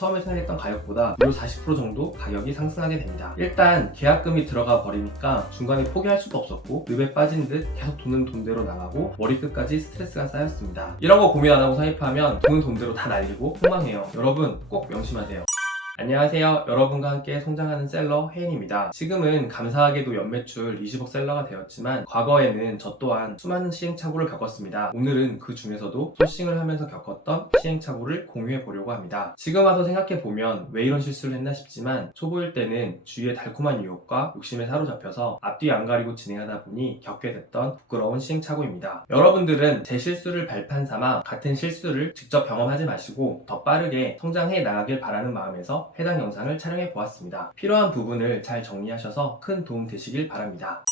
처음에 생각했던 가격보다 무려 40% 정도 가격이 상승하게 됩니다. 일단 계약금이 들어가 버리니까 중간에 포기할 수도 없었고 늪에 빠진 듯 계속 돈은 돈대로 나가고 머리끝까지 스트레스가 쌓였습니다. 이런 거 고민 안 하고 사입하면 돈은 돈대로 다 날리고 폭망해요. 여러분 꼭 명심하세요. 안녕하세요. 여러분과 함께 성장하는 셀러 혜인입니다. 지금은 감사하게도 연매출 20억 셀러가 되었지만 과거에는 저 또한 수많은 시행착오를 겪었습니다. 오늘은 그 중에서도 소싱을 하면서 겪었던 시행착오를 공유해 보려고 합니다. 지금 와서 생각해보면 왜 이런 실수를 했나 싶지만 초보일 때는 주위의 달콤한 유혹과 욕심에 사로잡혀서 앞뒤 안 가리고 진행하다 보니 겪게 됐던 부끄러운 시행착오입니다. 여러분들은 제 실수를 발판 삼아 같은 실수를 직접 경험하지 마시고 더 빠르게 성장해 나가길 바라는 마음에서 해당 영상을 촬영해 보았습니다. 필요한 부분을 잘 정리하셔서 큰 도움 되시길 바랍니다.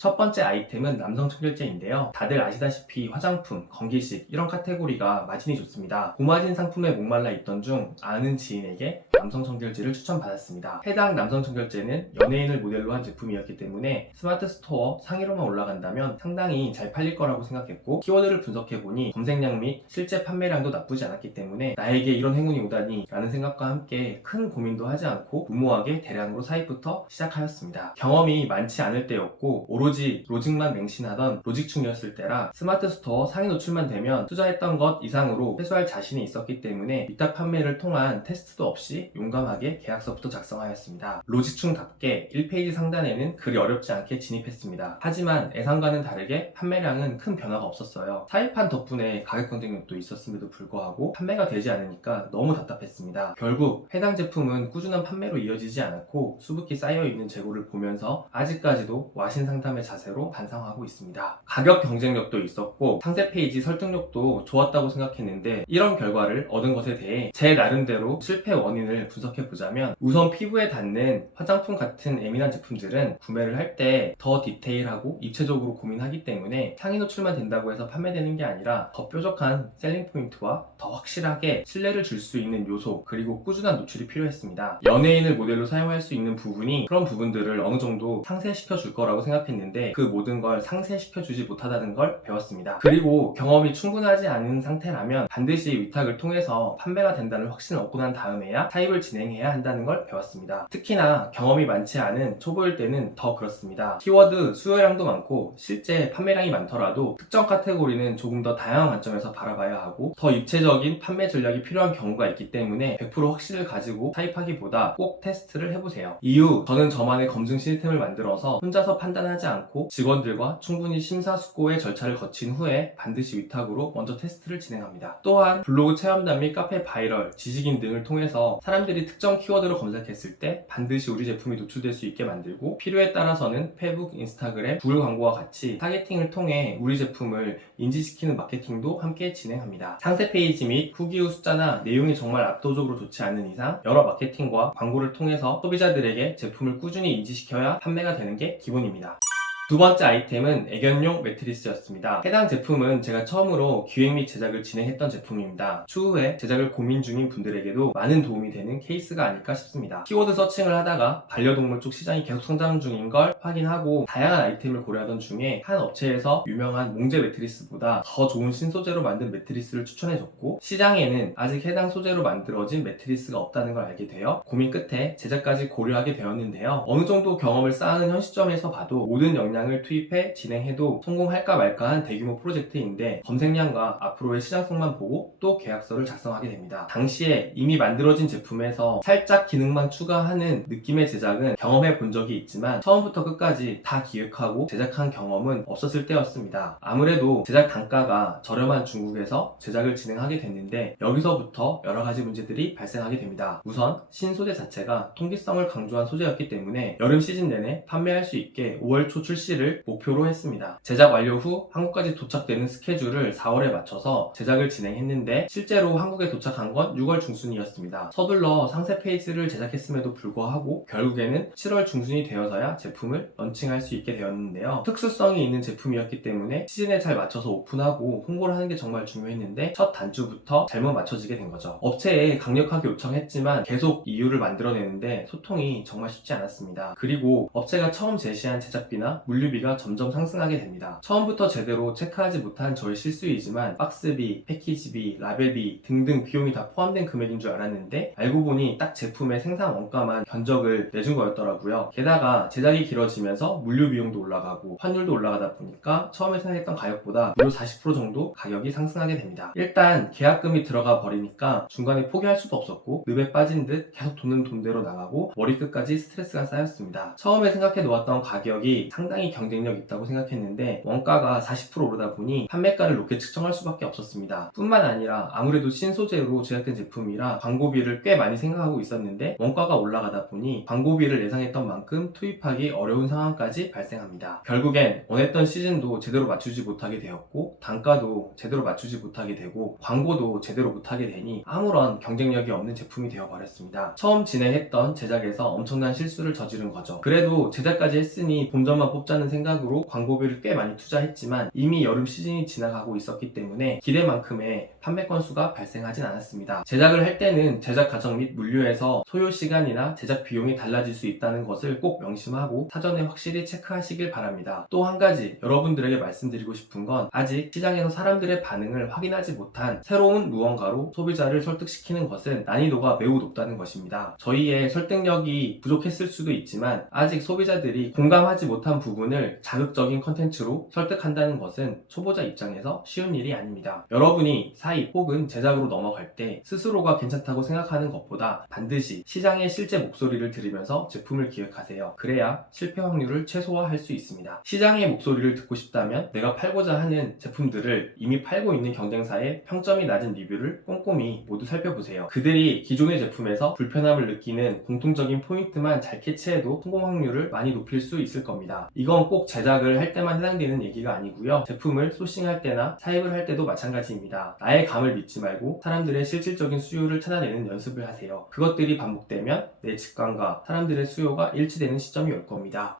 첫 번째 아이템은 남성 청결제인데요. 다들 아시다시피 화장품, 건기식 이런 카테고리가 마진이 좋습니다. 고마진 상품에 목말라 있던 중 아는 지인에게 남성 청결제를 추천받았습니다. 해당 남성 청결제는 연예인을 모델로 한 제품이었기 때문에 스마트 스토어 상위로만 올라간다면 상당히 잘 팔릴 거라고 생각했고 키워드를 분석해보니 검색량 및 실제 판매량도 나쁘지 않았기 때문에 나에게 이런 행운이 오다니 라는 생각과 함께 큰 고민도 하지 않고 무모하게 대량으로 사입부터 시작하였습니다. 경험이 많지 않을 때였고 오로지 로직만 맹신하던 로직충이었을 때라 스마트 스토어 상위 노출만 되면 투자했던 것 이상으로 회수할 자신이 있었기 때문에 위탁 판매를 통한 테스트도 없이 용감하게 계약서부터 작성하였습니다. 로직충답게 1페이지 상단에는 글이 어렵지 않게 진입했습니다. 하지만 예상과는 다르게 판매량은 큰 변화가 없었어요. 사입한 덕분에 가격 경쟁력도 있었음에도 불구하고 판매가 되지 않으니까 너무 답답했습니다. 결국 해당 제품은 꾸준한 판매로 이어지지 않았고 수북히 쌓여있는 재고를 보면서 아직까지도 와신 상담의 자세로 반성하고 있습니다. 가격 경쟁력도 있었고 상세 페이지 설득력도 좋았다고 생각했는데 이런 결과를 얻은 것에 대해 제 나름대로 실패 원인을 분석해보자면 우선 피부에 닿는 화장품 같은 예민한 제품들은 구매를 할 때 더 디테일하고 입체적으로 고민하기 때문에 상위 노출만 된다고 해서 판매되는 게 아니라 더 뾰족한 셀링 포인트와 더 확실하게 신뢰를 줄 수 있는 요소 그리고 꾸준한 노출이 필요했습니다. 연예인을 모델로 사용할 수 있는 부분이 그런 부분들을 어느 정도 상쇄시켜 줄 거라고 생각했는데 그 모든 걸 상쇄시켜주지 못하다는 걸 배웠습니다. 그리고 경험이 충분하지 않은 상태라면 반드시 위탁을 통해서 판매가 된다는 확신을 얻고 난 다음에야 사입을 진행해야 한다는 걸 배웠습니다. 특히나 경험이 많지 않은 초보일 때는 더 그렇습니다. 키워드 수요량도 많고 실제 판매량이 많더라도 특정 카테고리는 조금 더 다양한 관점에서 바라봐야 하고 더 입체적인 판매 전략이 필요한 경우가 있기 때문에 100% 확신을 가지고 사입하기보다 꼭 테스트를 해보세요. 이후 저는 저만의 검증 시스템을 만들어서 혼자서 판단하지 않고 직원들과 충분히 심사숙고의 절차를 거친 후에 반드시 위탁으로 먼저 테스트를 진행합니다. 또한 블로그 체험단 및 카페 바이럴, 지식인 등을 통해서 사람들이 특정 키워드로 검색했을 때 반드시 우리 제품이 노출될 수 있게 만들고 필요에 따라서는 페이북, 인스타그램, 구글 광고와 같이 타겟팅을 통해 우리 제품을 인지시키는 마케팅도 함께 진행합니다. 상세 페이지 및 후기 후 숫자나 내용이 정말 압도적으로 좋지 않은 이상 여러 마케팅과 광고를 통해서 소비자들에게 제품을 꾸준히 인지시켜야 판매가 되는 게 기본입니다. 두 번째 아이템은 애견용 매트리스였습니다. 해당 제품은 제가 처음으로 기획 및 제작을 진행했던 제품입니다. 추후에 제작을 고민 중인 분들에게도 많은 도움이 되는 케이스가 아닐까 싶습니다. 키워드 서칭을 하다가 반려동물 쪽 시장이 계속 성장 중인 걸 확인하고 다양한 아이템을 고려하던 중에 한 업체에서 유명한 몽제 매트리스보다 더 좋은 신소재로 만든 매트리스를 추천해줬고 시장에는 아직 해당 소재로 만들어진 매트리스가 없다는 걸 알게 되어 고민 끝에 제작까지 고려하게 되었는데요. 어느 정도 경험을 쌓은 현 시점에서 봐도 모든 역량을 투입해 진행해도 성공할까 말까한 대규모 프로젝트인데 검색량과 앞으로의 시장성만 보고 또 계약서를 작성하게 됩니다. 당시에 이미 만들어진 제품에서 살짝 기능만 추가하는 느낌의 제작은 경험해 본 적이 있지만 처음부터 끝까지 다 기획하고 제작한 경험은 없었을 때였습니다. 아무래도 제작 단가가 저렴한 중국에서 제작을 진행하게 됐는데 여기서부터 여러 가지 문제들이 발생하게 됩니다. 우선 신소재 자체가 통기성을 강조한 소재였기 때문에 여름 시즌 내내 판매할 수 있게 5월 초 출시를 목표로 했습니다. 제작 완료 후 한국까지 도착되는 스케줄을 4월에 맞춰서 제작을 진행했는데 실제로 한국에 도착한 건 6월 중순이었습니다. 서둘러 상세 페이지를 제작했음에도 불구하고 결국에는 7월 중순이 되어서야 제품을 런칭할 수 있게 되었는데요. 특수성이 있는 제품이었기 때문에 시즌에 잘 맞춰서 오픈하고 홍보를 하는 게 정말 중요했는데 첫 단추부터 잘못 맞춰지게 된 거죠. 업체에 강력하게 요청했지만 계속 이유를 만들어내는데 소통이 정말 쉽지 않았습니다. 그리고 업체가 처음 제시한 제작비나 물류비가 점점 상승하게 됩니다. 처음부터 제대로 체크하지 못한 저의 실수이지만 박스비, 패키지비, 라벨비 등등 비용이 다 포함된 금액인 줄 알았는데 알고 보니 딱 제품의 생산 원가만 견적을 내준 거였더라고요. 게다가 제작이 길어지면서 물류 비용도 올라가고 환율도 올라가다 보니까 처음에 생각했던 가격보다 무려 40% 정도 가격이 상승하게 됩니다. 일단 계약금이 들어가 버리니까 중간에 포기할 수도 없었고 늪에 빠진 듯 계속 도는 돈대로 나가고 머리끝까지 스트레스가 쌓였습니다. 처음에 생각해 놓았던 가격이 상당히 경쟁력 있다고 생각했는데 원가가 40% 오르다 보니 판매가를 높게 측정할 수밖에 없었습니다. 뿐만 아니라 아무래도 신소재로 제작된 제품이라 광고비를 꽤 많이 생각하고 있었는데 원가가 올라가다 보니 광고비를 예상했던 만큼 투입하기 어려운 상황까지 발생합니다. 결국엔 원했던 시즌도 제대로 맞추지 못하게 되었고 단가도 제대로 맞추지 못하게 되고 광고도 제대로 못하게 되니 아무런 경쟁력이 없는 제품이 되어버렸습니다. 처음 진행했던 제작에서 엄청난 실수를 저지른 거죠. 그래도 제작까지 했으니 본점만 뽑자는 생각으로 광고비를 꽤 많이 투자했지만 이미 여름 시즌이 지나가고 있었기 때문에 기대만큼의 판매 건수가 발생하진 않았습니다. 제작을 할 때는 제작 과정 및 물류에서 소요 시간이나 제작 비용이 달라질 수 있다는 것을 꼭 명심하고 사전에 확실히 체크하시길 바랍니다. 또 한 가지 여러분들에게 말씀드리고 싶은 건 아직 시장에서 사람들의 반응을 확인하지 못한 새로운 무언가로 소비자를 설득시키는 것은 난이도가 매우 높다는 것입니다. 저희의 설득력이 부족했을 수도 있지만 아직 소비자들이 공감하지 못한 부분을 자극적인 컨텐츠로 설득한다는 것은 초보자 입장에서 쉬운 일이 아닙니다. 여러분이 사입 혹은 제작으로 넘어갈 때 스스로가 괜찮다고 생각하는 것보다 반드시 시장의 실제 목소리를 들으면서 제품을 기획하세요. 그래야 실패 확률을 최소화할 수 있습니다. 시장의 목소리를 듣고 싶다면 내가 팔고자 하는 제품들을 이미 팔고 있는 경쟁사의 평점이 낮은 리뷰를 꼼꼼히 모두 살펴보세요. 그들이 기존의 제품에서 불편함을 느끼는 공통적인 포인트만 잘 캐치해도 성공 확률을 많이 높일 수 있을 겁니다. 이건 꼭 제작을 할 때만 해당되는 얘기가 아니고요. 제품을 소싱할 때나 사입을 할 때도 마찬가지입니다. 나의 감을 믿지 말고 사람들의 실질적인 수요를 찾아내는 연습을 하세요. 그것들이 반복되면 내 직관과 사람들의 수요가 일치되는 시점이 올 겁니다.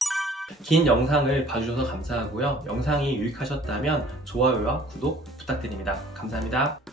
긴 영상을 봐주셔서 감사하고요. 영상이 유익하셨다면 좋아요와 구독 부탁드립니다. 감사합니다.